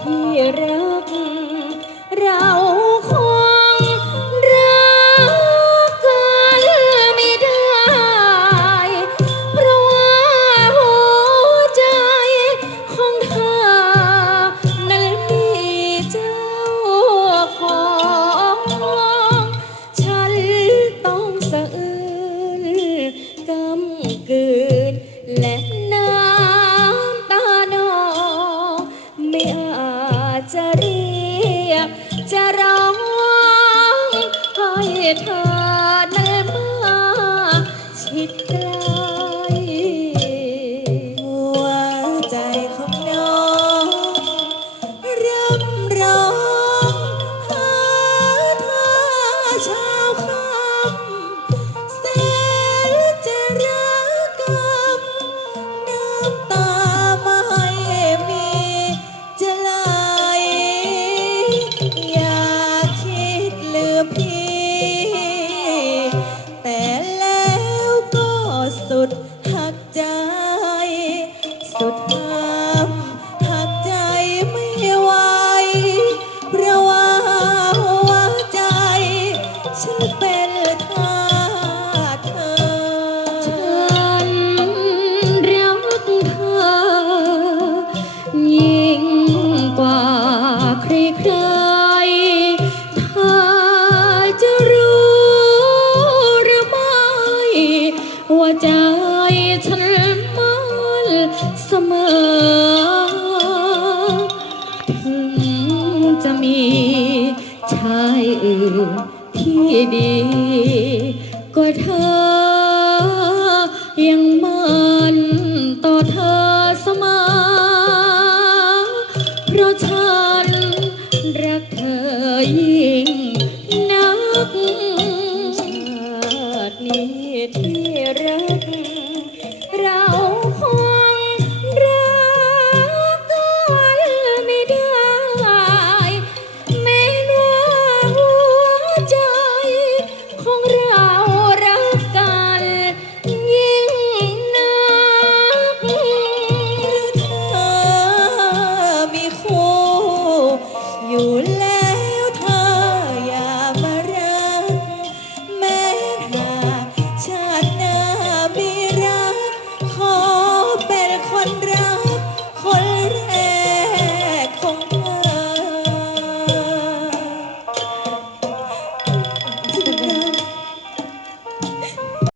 ที่รั เธอในมาชิดไกลหัวใจของน้องร่ำร้องหาเธอเช้าค่ำแสจะรักกันน้ำตาไม่มีจะไหลอยากคิดลืมพี่ เธอจะรู้หมว่าใจฉันมันเสมอ ถึงจะมีชายอื่นที่ดีก็เธอ ยังมันต่อเธอ বললে